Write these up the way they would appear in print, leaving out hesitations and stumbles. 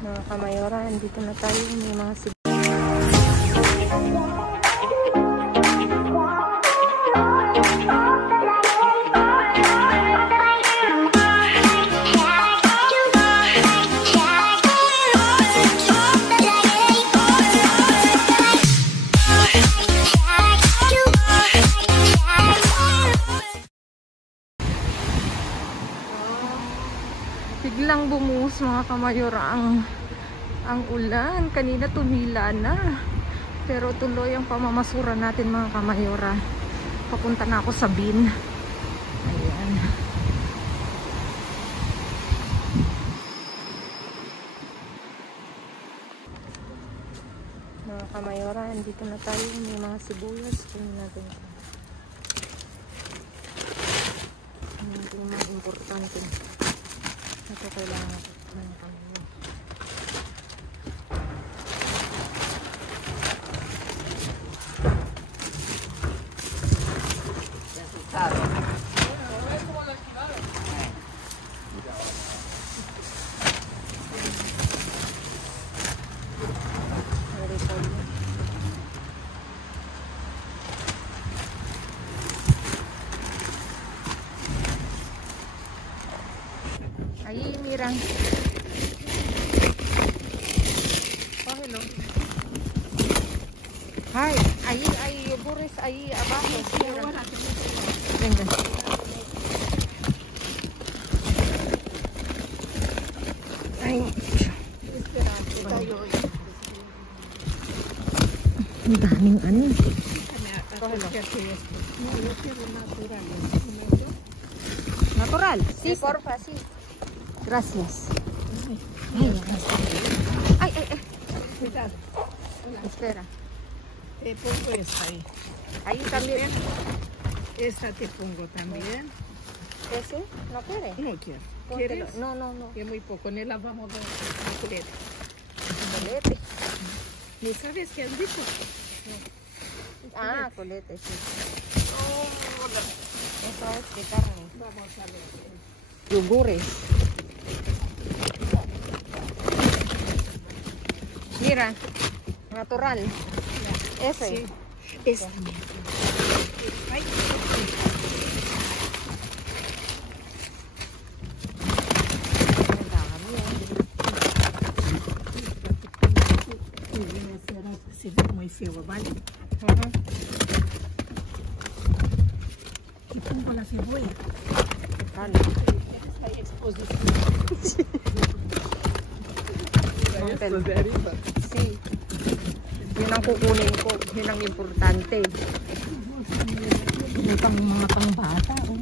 Mga kamayora, andito na tayo. May mga biglang bumuhos mga kamayora ang ulan. Kanina tumila na, pero tuloy ang pamamasura natin mga kamayora. Papunta na ako sa bin. Ayan. Mga kamayora, andito na tayo. May mga sibuyas. Tingnan natin. Ito yung mga importante. Ito kailangan natin ng kami. Ahí, mira. Oh, hello. Hi. Ahí hay yogures ahí abajo. Venga. Ay. Ang daming ano. Natural. Sí, porfa, sí. Gracias. Ay, ay, ay. Cuidado. Espera. Te pongo esta ahí. Ahí también. Esta te pongo también. ¿Ese? ¿No quiere? No quiero. Póntelo. ¿Quieres? No, no, no. Que muy poco. Ni la vamos a dar a culete. Colete. ¿Ni sabes qué han dicho? No. Ah, colete, sí. Oh, no. Eso es de carne. Vamos a ver. Yogures. Mira, natural. Ese. Sí. Esta. Ay. Se ve muy feo, ¿vale? Y pongo la cebolla. Vale. Esta exposición. Esto de arriba. Sí. Yun ang kukunin ko. Yun ang importante. May mga pangbata. Oh.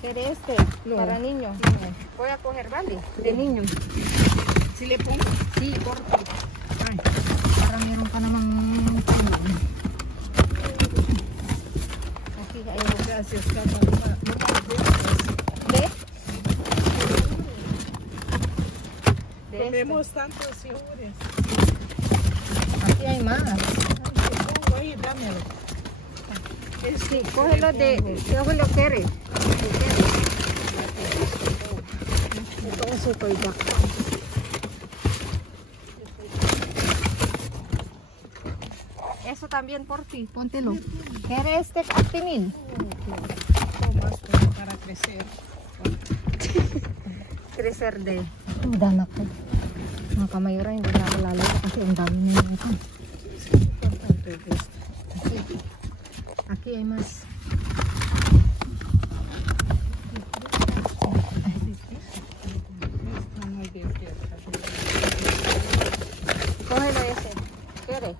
¿Quiere este? No. Para niño. No. Voy a coger, ¿vale? De niño. ¿Si le pongo? Sí, corto. Ay, para meron ka namang kanin. Aquí, ahí. Gracias, ¿De? Comemos tantos yogures. Aquí hay más. Pongo ahí, dámelo. Sí, cógelo de... Cógelo, quiere. Ito estoy ya. Eso también por ti, póntelo. ¿Quiere este actimil? Más para crecer. Crecer de... Udah ako. Mga kamayora, hindi na ako lalo kasi ang dami na yun. Aquí hay más. Cógelo ese. ¿Quiere?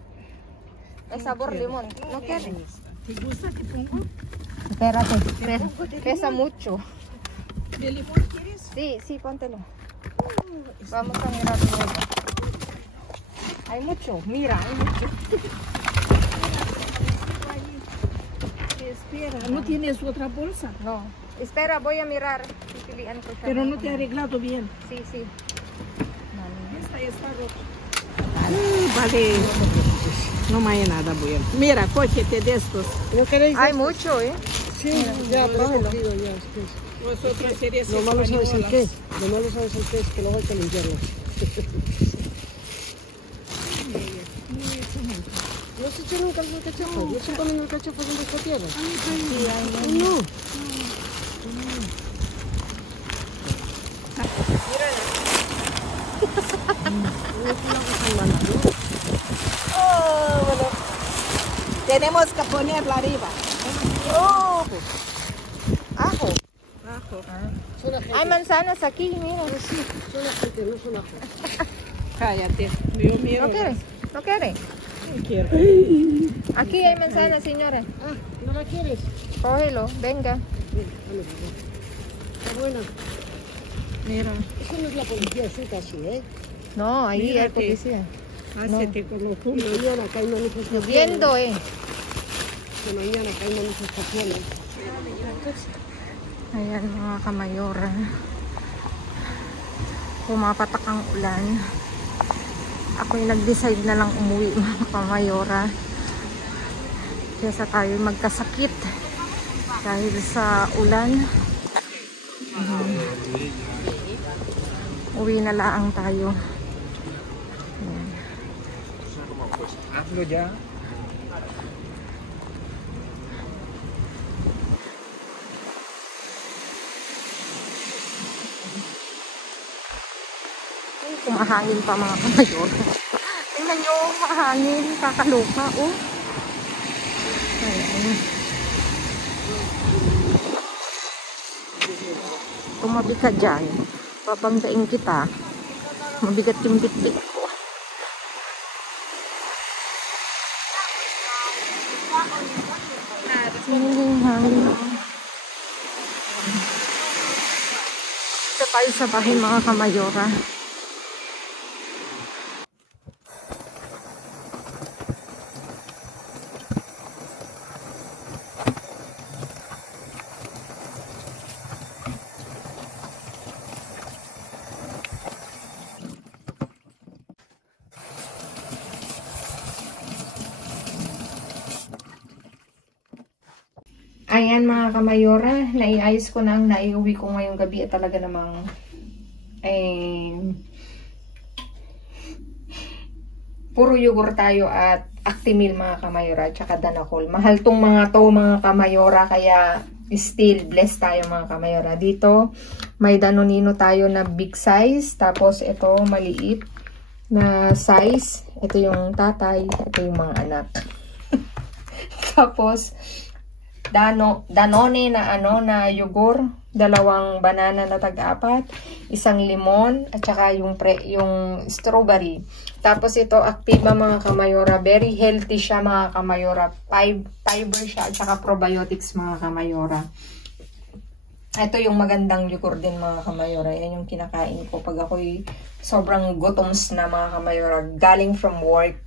Es sabor limón. ¿No quiere? ¿Te gusta que pongo? Espérate. Pesa mucho. ¿De limón quieres? Sí, sí, póntelo. Vamos a mirar luego. Hay mucho. Mira, hay mucho. Espera, ¿no tienes otra bolsa? No. Espera, voy a mirar. Pero no te ha arreglado bien. Sí, sí. Esta está rota. Vale. No hay nada bueno. Mira, cógete de estos. Hay mucho, ¿eh? Sí. Sí, ya, recogido ya. Es que Nosotros series lo malo sabes el qué. españolas. Lo malo sabes el qué es que luego hay que limpiarlas. ¿No has hecho nunca el cachafa? Yo estoy comiendo el cachafa con esta tierra. No. Oh, bueno. Tenemos que ponerla arriba. Oh, ajo. Ajo. Son agentes. Hay manzanas aquí, mira. Sí, son agentes, no son ajos. Cállate. Yo miro. ¿No quiere? ¿No quiere? No quiero. Aquí hay manzanas, señora. Ah, ¿no la quieres? Cógelo, venga. Mira, dale, dale. Está buena. Mira. Eso no es la policía, es casi, ¿eh? No, ahí Mira hay aquí. policía. Hácete con los Y juntos. mañana que hay manifestaciones. Lloviendo, Que mañana que hay manifestaciones. Ayan mga kamayora. Pumapatak ang ulan. Ako'y nag-decide na lang umuwi mga kamayora. Kesa tayo magkasakit dahil sa ulan. Uwi na lang tayo. Ayan. Hazlo ya. Kumahangin pa mga kamayor. Tingnan nyo, mahangin, kakaluka, oh. Ayan. Tumabi ka dyan. Babanggain kita. Mabigat yung bitbit ko. Hangin. Ito tayo sa bahay mga kamayora. Ayan mga kamayora, naiayos ko na ang naiuwi ko ngayong gabi at talaga namang puro yogurt tayo at Actimel mga kamayora at saka Danacol. Mahal tong mga to mga kamayora kaya still blessed tayo mga kamayora. Dito may Danonino tayo na big size, tapos ito maliit na size. Ito yung tatay, ito yung mga anak. Tapos Danone na na yogurt, 2 banana na tag-4, 1 limon at saka yung strawberry. Tapos ito Activa mga kamayora, very healthy siya mga kamayora. Fiber siya at saka probiotics mga kamayora. Ito yung magandang yogurt din mga kamayora. Yan yung kinakain ko pag ako'y sobrang gutoms na mga kamayora. Galing from work,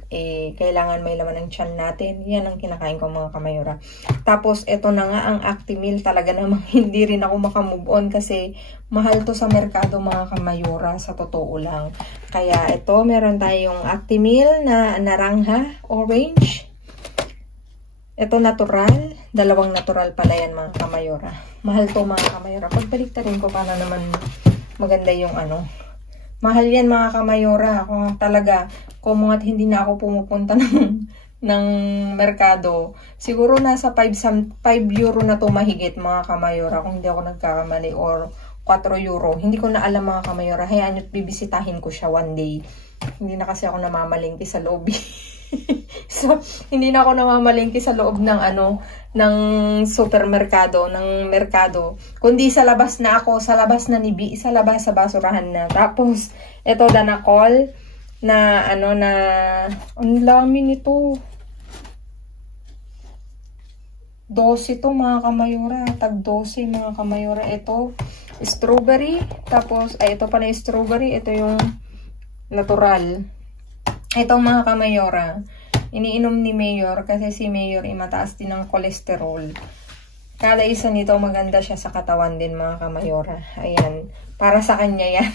kailangan may laman ng tiyan natin. Yan ang kinakain ko mga kamayora. Tapos ito na nga ang Actimel. Talaga namang hindi rin ako makamove on kasi mahal to sa merkado mga kamayora. Sa totoo lang. Kaya ito meron tayong Actimel na naranja, orange. Ito natural. 2 natural pala yan mga kamayora. Mahal to mga kamayora. Pagbalik rin ko para naman maganda yung mahal yan mga kamayora. Kung talaga, kung hindi na ako pumupunta ng merkado, siguro nasa 5 euro na to mahigit mga kamayora. Kung hindi ako nagkakamali or 4 euro. Hindi ko na alam mga kamayora. Hayaan nyo't bibisitahin ko siya one day. Hindi na kasi ako namamalingki sa lobby. So, hindi na ako namamalingki sa loob ng ng supermerkado, ng merkado. Kundi sa labas na ako, sa labas na sa labas sa basurahan na. Tapos, ito Danacol na ang dami nito. 12 to mga kamayora. Tag 12 mga kamayora. Ito, strawberry. Tapos, ito pa na yung strawberry. Ito yung natural. Ito mga kamayora, iniinom ni Mayor kasi si Mayor mataas din ng kolesterol. Kada isa nito maganda siya sa katawan din mga kamayora. Ayan, para sa kanya yan.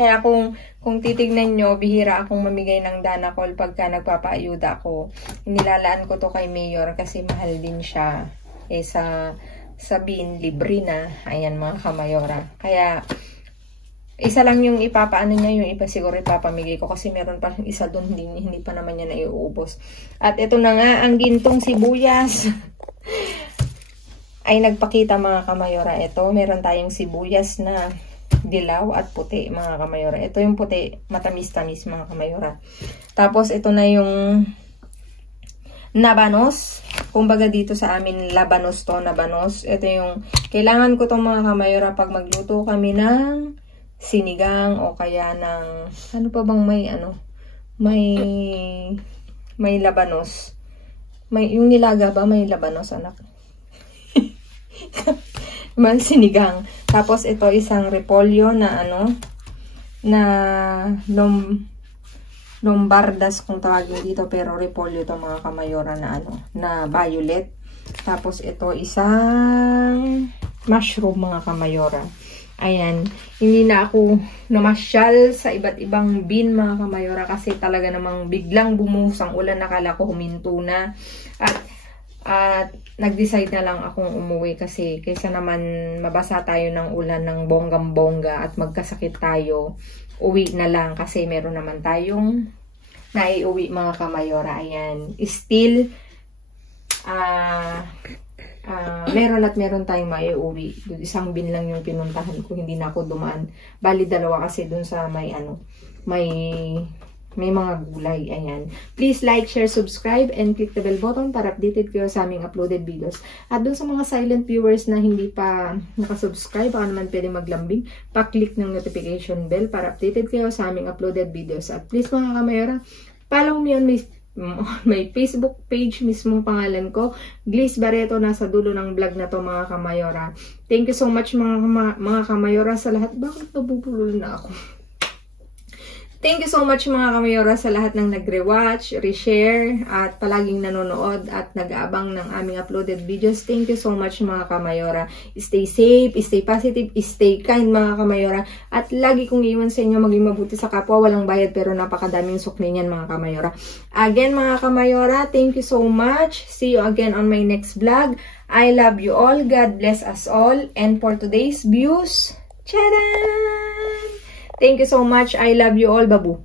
Kaya kung titignan nyo, bihira akong mamigay ng Danacol pagka nagpapaayuda ako. Inilalaan ko to kay Mayor kasi mahal din siya. Eh sa bin, libre na. Ayan mga kamayora. Kaya, isa lang yung ipapaano niya, yung iba siguro ipapamigay ko kasi meron pa isa doon, hindi pa naman niya naiuubos. At ito na nga, ang gintong sibuyas. Ay nagpakita mga kamayora. Ito, meron tayong sibuyas na dilaw at puti mga kamayora. Ito yung puti, matamis-tamis mga kamayora. Tapos ito na yung nabanos. Kumbaga dito sa amin, labanos to, nabanos. Ito yung, kailangan ko tong mga kamayora pag magluto kami ng sinigang o kaya ng, ano pa bang may, may labanos. Yung nilaga ba, may labanos, anak? May sinigang. Tapos ito isang repolyo na na lombardas kung tawagin dito, pero repolyo to mga kamayora na na violet. Tapos ito isang mushroom mga kamayora. Ayan, hindi na ako namasyal sa iba't ibang bin mga kamayora kasi talaga namang biglang bumuhos ang ulan, nakala ko huminto na. At nag-decide na lang akong umuwi kasi kaysa naman mabasa tayo ng ulan ng bonggang-bongga at magkasakit tayo, uwi na lang kasi meron naman tayong naiuwi mga kamayora. Ayan, still meron tayong maiuwi. Isang bin lang yung pinuntahan ko, hindi na ako dumaan. Bali dalawa kasi dun sa may mga gulay. Ayan. Please like, share, subscribe, and click the bell button para updated kayo sa aming uploaded videos. At dun sa mga silent viewers na hindi pa nakasubscribe, baka naman pwede maglambing, pa-click ng notification bell para updated kayo sa aming uploaded videos. At please mga kamayora, follow me on may Facebook page, mismong pangalan ko, Gliss Barreto, nasa dulo ng vlog na to mga kamayora. Thank you so much mga kamayora sa lahat. Bakit nabubulol na ako? Thank you so much mga kamayora sa lahat ng nagre-watch, reshare, at palaging nanonood at nag-aabang ng aming uploaded videos. Thank you so much mga kamayora. Stay safe, stay positive, stay kind mga kamayora. At lagi kong iwan sa inyo maging mabuti sa kapwa, walang bayad pero napakadaming sukli niyan mga kamayora. Again mga kamayora, thank you so much. See you again on my next vlog. I love you all. God bless us all. And for today's views, tcharam! Thank you so much. I love you all, babu.